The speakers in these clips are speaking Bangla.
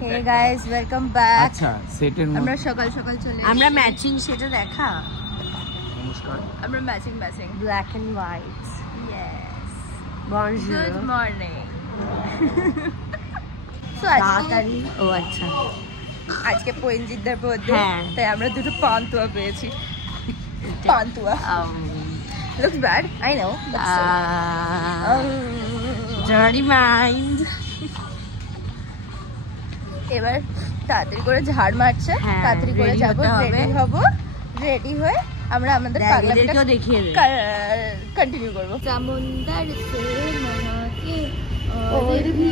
Hey guys welcome back. আচ্ছা সেটের আমরা সকাল সকাল চলে আমরা ম্যাচিং সেটা দেখা। নমস্কার। আমরা matching black and white. Yes bonjour. Good morning. So তাড়াতাড়ি। ও আচ্ছা, আজকে পয়েনজিৎদার বার্থডে, হ্যাঁ। তাই আমরা দুটো পান্তুয়া পেয়েছি। Pantua looks bad I know, journey mind. এবার তাড়াতাড়ি করে ঝাড় মারছে, হ্যাঁ, তাড়াতাড়ি করে ready যাবো, হতে হবে। রেডি হব, রেডি হয়ে আমরা আমাদের পাগলামিটা দেখিয়ে দে। कंटिन्यू করব। সমুদ্র সে নহাকে और भी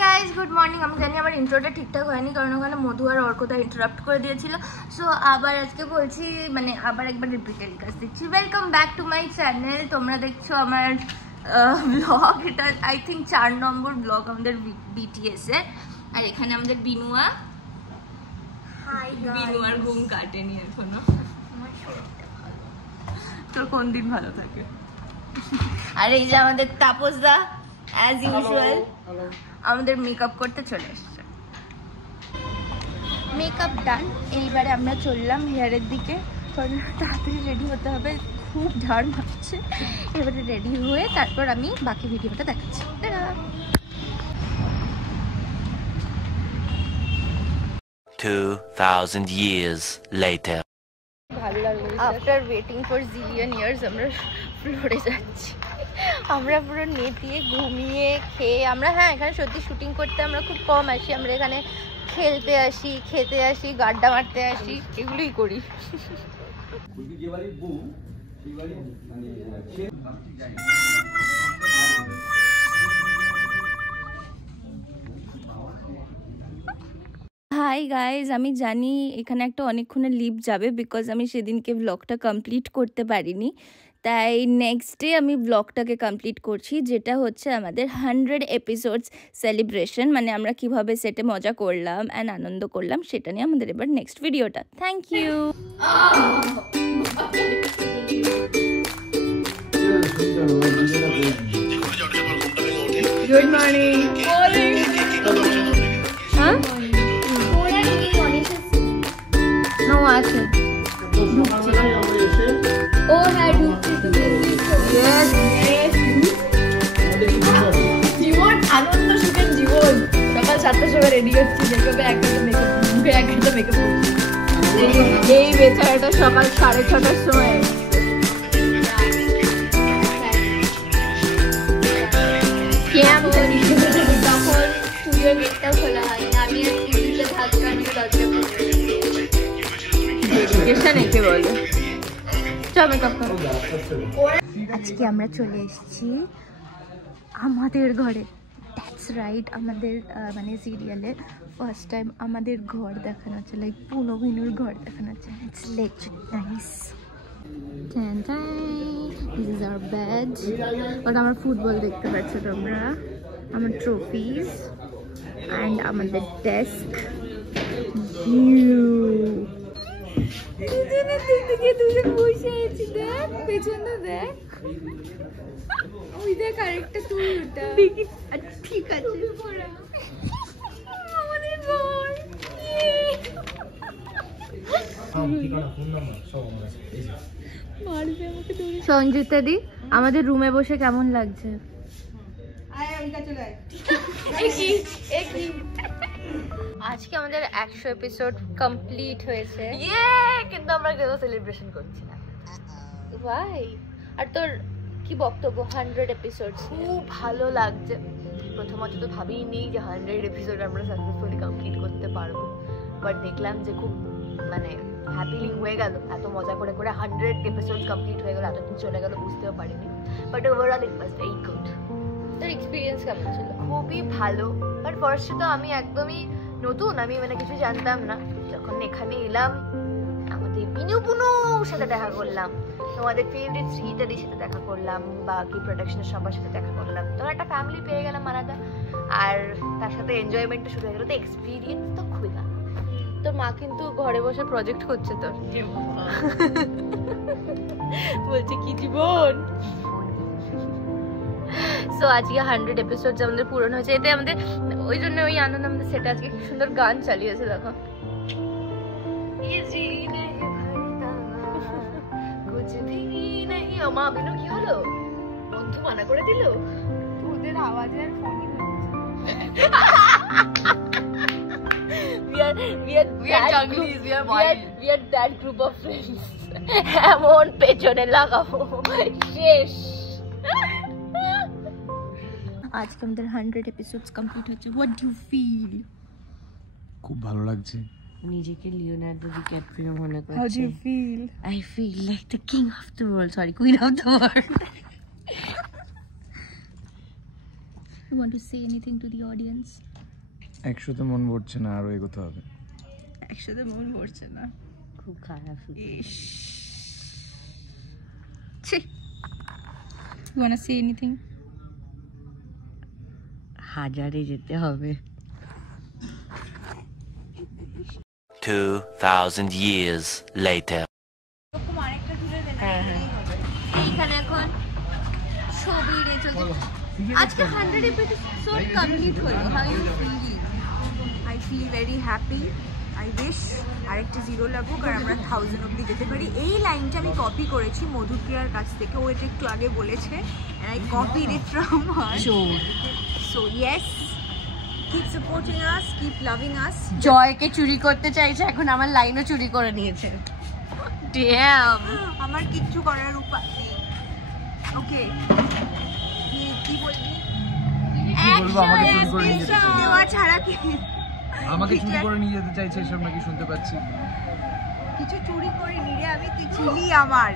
গাইজ গুড মর্নিং। আমি জানি আমার ইন্ট্রোটা ঠিকঠাক হয়নি, কারণ ওখানে মধু আর অর্কতা ইন্টারাপ্ট করে দিয়েছিল। সো আবার আজকে বলছি, মানে আবার একবার রিপিট টেলিকাস্ট দিচ্ছি। Welcome back to my channel. তোমরা দেখছো আমার ব্লগ, এটা আই থিঙ্ক 4 নম্বর ব্লগ আমাদের বিটিএস এর। আর এখানে আমাদের বিনুয়া, বিনুয়ার ঘুম কাটেনি এখনো। তোর কোন দিন ভালো থাকে? আর এই যে আমাদের তাপসদা অ্যাজ ইউজুয়াল আমাদের মেকআপ করতে চলে এসছে। মেকআপ ডান। এইবারে আমরা চললাম হেয়ারের দিকে, কারণ তাড়াতাড়ি রেডি হতে হবে, খুব ঝাড় মারছে। এবারে রেডি হয়ে তারপর আমি বাকি ভিডিওটা দেখাচ্ছি। 2000 years later. ভালো লাগলো। After waiting for zillion years আমরা ফ্লোরে যাচ্ছি। আমরা পুরো নেতিয়ে ঘুমিয়ে খেয়ে আমরা, হ্যাঁ এখানে সত্যি শুটিং করতে আমরা খুব কম আসি। আমরা এখানে খেলতে আসি, খেতে আসি, গাড্ডা মারতে আসি, এগুলোই করি। হাই গাইজ, আমি জানি এখানে একটা অনেকক্ষণে লিপ যাবে, বিকজ আমি সেদিনকে ব্লগটা কমপ্লিট করতে পারিনি। তাই নেক্সট ডে আমি ব্লগটাকে কমপ্লিট করছি, যেটা হচ্ছে আমাদের 100 এপিসোডস সেলিব্রেশন। মানে আমরা কিভাবে সেটে মজা করলাম অ্যান্ড আনন্দ করলাম, সেটা নিয়ে আমাদের এবার নেক্সট ভিডিওটা। Thank you. Good morning. হ্যাঁ নো আছে। ও হ্যাঁ ঢুকছে তো। জীবন আনন্দ সুখের জীবন। সকাল 7টার সময় রেডি হচ্ছি, মেকআপে একটা মেকআপ করছি। এই বেচারাটা সকাল 6:30টার সময়। তখন স্টুডিও গেটটা খোলা হয় না, আমি আজকে আমরা চলে এসেছি আমাদের ঘরে। দ্যাটস রাইট, আমাদের মানে সিরিয়ালে ফার্স্ট টাইম আমাদের ঘর দেখানো হচ্ছে, লাইক পুনো ভিনুর ঘর দেখানো হচ্ছে। It's literally nice. This is our bed. ওটা আমার ফুটবল দেখতে পাচ্ছ তোমরা, আমার ট্রফিজ অ্যান্ড আমাদের ডেস্ক। দুজন বসে আছি, দেখ পেছনে দেখ, ওই দেখ আরেকটা তুই, ওটা দেখি। ঠিক আছে আমাদের ঘর। সঞ্জিতা দি, আমাদের রুমে বসে কেমন লাগছে? আজকে আমাদের 100 এপিসোড কমপ্লিট হয়েছে, কিন্তু আমরা কেউ সেলিব্রেশন করছি না। ভাই আর তোর কি বক্তব্য 100 এপিসোড? খুব ভালো লাগছে। প্রথমত তো ভাবিই নেই যে 100 এপিসোড আমরা সাকসেসফুলি কমপ্লিট করতে পারবো, বাট দেখলাম যে খুব মানে হ্যাপিলি হয়ে গেল। এত মজা করে করে 100 এপিসোড কমপ্লিট হয়ে গেল, এতদিন চলে গেল বুঝতেও পারিনি। But overall it was very good. তোর এক্সপিরিয়েন্স কেমন ছিল? খুবই ভালো। বাট ফার্স্টে তো আমি একদমই নতুন, আমি মানে কিছু জানতাম না। যখন এখানে এলাম আমাদের বিনুর সাথে দেখা করলাম, তোমাদের ফেভারিট শ্রীতাদির সাথে দেখা করলাম, বাকি প্রোডাকশনের সবার সাথে দেখা করলাম, তো একটা ফ্যামিলি পেয়ে গেলাম আলাদা। আর তার সাথে এনজয়মেন্টটা শুরু হয়ে গেল। তো এক্সপিরিয়েন্স তো খুবই ভালো। তোর মা কিন্তু ঘরে বসে প্রজেক্ট করছে তোর। বলছে কি জীবন। সো আজকে 100 এপিসোড আমাদের পূরণ হয়েছে, এতে আমাদের ওই জন্য ওই আনন্দ আমাদের সেটা আজকে কি সুন্দর গান চালিয়েছে দেখো। মা বিনু কি হলো, বন্ধু মানা করে দিল? ওদের আওয়াজে আর ফোনই এমন পেছনে লাগাবো শেষ। আজকে আমাদের 100 এপিসোডস কমপ্লিট হচ্ছে। What do feel? খুব ভালো লাগছে। নিজেকে লিওনার্দো ডিক্যাপ্রিও মনে করছে। How do you feel? I feel like the king of the world. Sorry, queen of the world. You want to say anything to the audience? একশোতে মন ভরছে না, আরো এগোতে হবে। একসাথে মন ভরছে না, খুব খারাপ। ইস ছি। You want to say anything? হাজারে যেতে হবে। 2000 years later. এইখানে এখন ছবি রে চলছে। আজকে 100 এপিসোড কমপ্লিট হলো। How you feel? I feel very happy. I wish আরেকটা 0 লাগুক আর আমরা 1000 অবধি যেতে পারি। এই লাইনটা আমি কপি করেছি মধুপ্রিয়ার কাছ থেকে, ও এটা একটু আগে বলেছে and I copied it from her. So yes, keep supporting us, keep loving us. জয়কে চুরি করতে চাইছে, এখন আমার লাইনও চুরি করে নিয়েছে। Damn. আমার কিচ্ছু করার উপায় নেই। ওকে, কি বলবি? বলবো আমাকে চুরি করে নিয়ে যেতে চাইছে। দেওয়া ছাড়া কি আমাকে চুরি করে নিয়ে যেতে চাইছে, এসব নাকি শুনতে পাচ্ছি। কিছু চুরি করে নিরে আমি, তুই ছিলি আমার,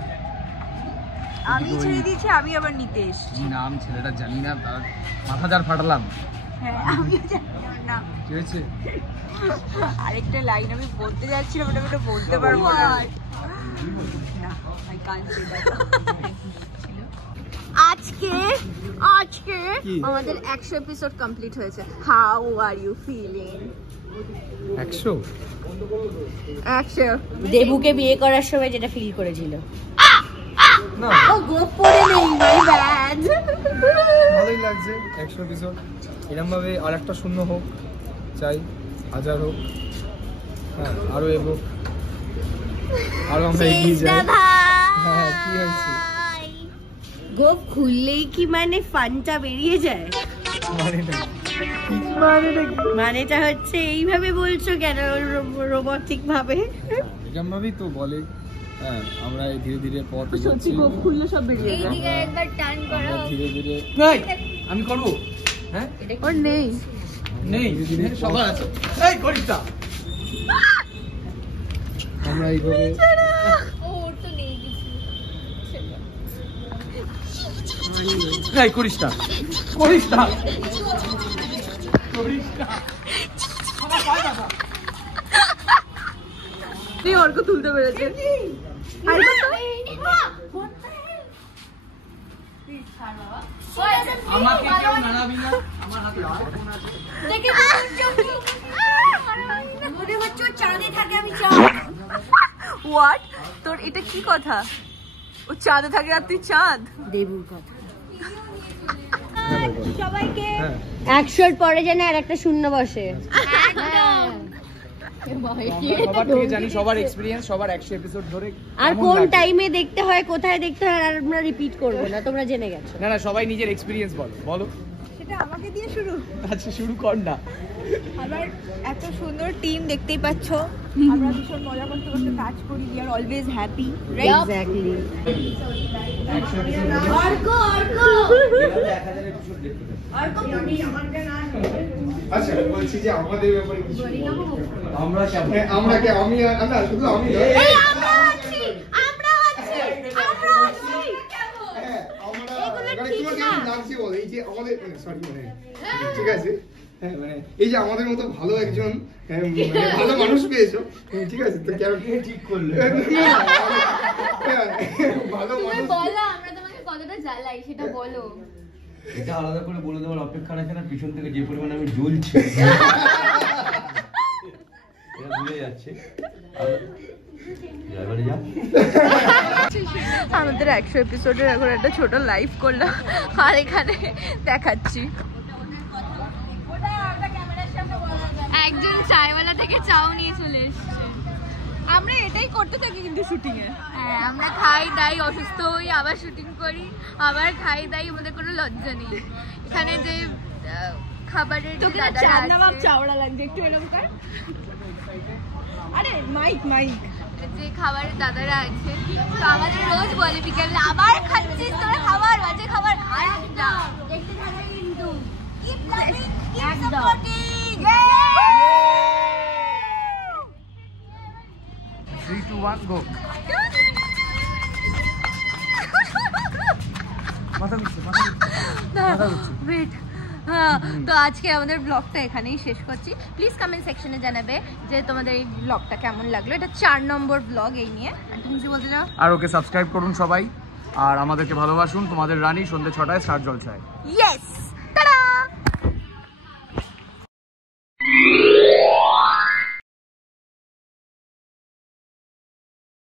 আমি ছেড়ে দিয়েছি, আমি আবার নিতে এসছি। কি নাম ছেলেটা জানি না, তার মাথা যার ফাটালাম। হ্যাঁ, আমিও জানি না কি হয়েছে? আরেকটা লাইন আমি বলতে যাচ্ছিলাম, ওটা আমি বলতে পারবো না। I can't say that. আজকে আমাদের 100 এপিসোড কমপ্লিট হয়েছে। How are you feeling? 100? দেবুকে বিয়ে করার সময় যেটা ফিল করেছিল। না, ও গোপ পড়ে নেই, মাই ব্যাড। ভালোই লাগছে 100 এপিসোড। এরকম ভাবে আরেকটা শূন্য হোক চাই, 1000 হোক, হ্যাঁ আরো এগোক, আরো আমরা এগিয়ে যাই। হ্যাঁ, কি হয়েছে? গোপ খুললেই কি মানে ফানটা বেরিয়ে যায়? মানেটা হচ্ছে এইভাবে বলছো কেন, রোবটিক ভাবে? এরকম ভাবেই তো বলে। হ্যাঁ, আমরা ধীরে ধীরে পথ এগোচ্ছি। গোপ খুললে সব বেরিয়ে যায়। এইদিকে একবার টার্ন করো। আমরা ধীরে ধীরে আমি করব। হ্যাঁ, ওর নেই। নেই, সবার আছে। এই করিটা আমরা এইভাবে ওর তো নেই কিছু। এই করিসটা করিসটা তুই অর্ক তুলতে পেরেছে। আমাকে কেউ নাড়াবি না, আমার হাতে ফোন আছে। মনে হচ্ছে ও চাঁদে থাকে, আমি চাঁদ। হোয়াট? তোর এটা কি কথা? ও চাঁদে থাকে আর তুই চাঁদ? দেবুর কথা। সবাইকে হ্যাঁ, 100 পরে যেন আর একটা শূন্য বসে। সবার থেকে জানি, সবার এক্সপেরিয়েন্স, সবার 100 এপিসোড ধরে আর কেমন কোন লাগে। টাইমে দেখতে হয়, কোথায় দেখতে হয়, আর আমরা রিপিট করবো না, তোমরা জেনে গেছো। না না, সবাই নিজের এক্সপেরিয়েন্স বলো বলো। সেটা আমাকে দিয়ে শুরু। আচ্ছা, শুরু কর না। আবার এত সুন্দর টিম দেখতেই পাচ্ছ, আমরা ভীষণ মজা করতে করতে কাজ করি, we are always happy, right? Exactly. আচ্ছা, বলছি যে আমাদের ব্যাপারে কিছু আমরা কে আমি না, শুধু আমি নয়। আমরা আছি হ্যাঁ, আমরা মানে তোমাকে আমি নামছি বলে, এই যে আমাদের সরি মানে ঠিক আছে, হ্যাঁ মানে এই যে আমাদের মতো ভালো একজন ভালো মানুষ পেয়েছো, ঠিক আছে, তো ক্যারেক্টার ঠিক করলে ভালো মানুষ বলো, আমরা তোমাকে কতটা জ্বালাই সেটা বলো। এটা আলাদা করে বলে দেওয়ার অপেক্ষা রাখে না, পিছন থেকে যে পরিমাণে আমি জ্বলছি এটা ভুলে যাচ্ছে। আমাদের 100 এপিসোডের এখন একটা ছোট লাইভ করলাম আর এখানে দেখাচ্ছি একজন চায়ওয়ালা থেকে চাও নিয়ে চলে এসেছে। আমরা এটাই করতে থাকি কিন্তু শুটিং এ। হ্যাঁ, আমরা খাই দাই অসুস্থ হই আবার শুটিং করি আবার খাই দাই, আমাদের কোনো লজ্জা নেই। এখানে যে খাবারের তোকে দাদারা চাঁদনাবাব আছে, চাওড়া লাগছে একটু এরকম কর। আরে মাইক যে খাবারের দাদারা আছে তো আমাদের রোজ বলে বিকেলে আবার খাচ্ছিস তোরা খাবার, বাজে খাবার। আর না, দেখতে থাকবে কিন্তু কিপ লাভিং, কিপ সাপোর্টিং। 3, 2, 1 গো। মাথা ঘুরছে ওয়েট, হ্যাঁ, তো আজকে আমাদের ব্লগটা এখানেই শেষ করছি। প্লিজ কমেন্ট সেকশনে জানাবে যে তোমাদের এই ব্লগটা কেমন লাগলো। এটা 4 নম্বর ব্লগ এই নিয়ে। আর তুমি কি বলতে চাও? আর ওকে সাবস্ক্রাইব করুন সবাই, আর আমাদেরকে ভালোবাসুন। তোমাদের রানী সন্ধ্যে 6টায় স্টার জলসায়। ইয়েস।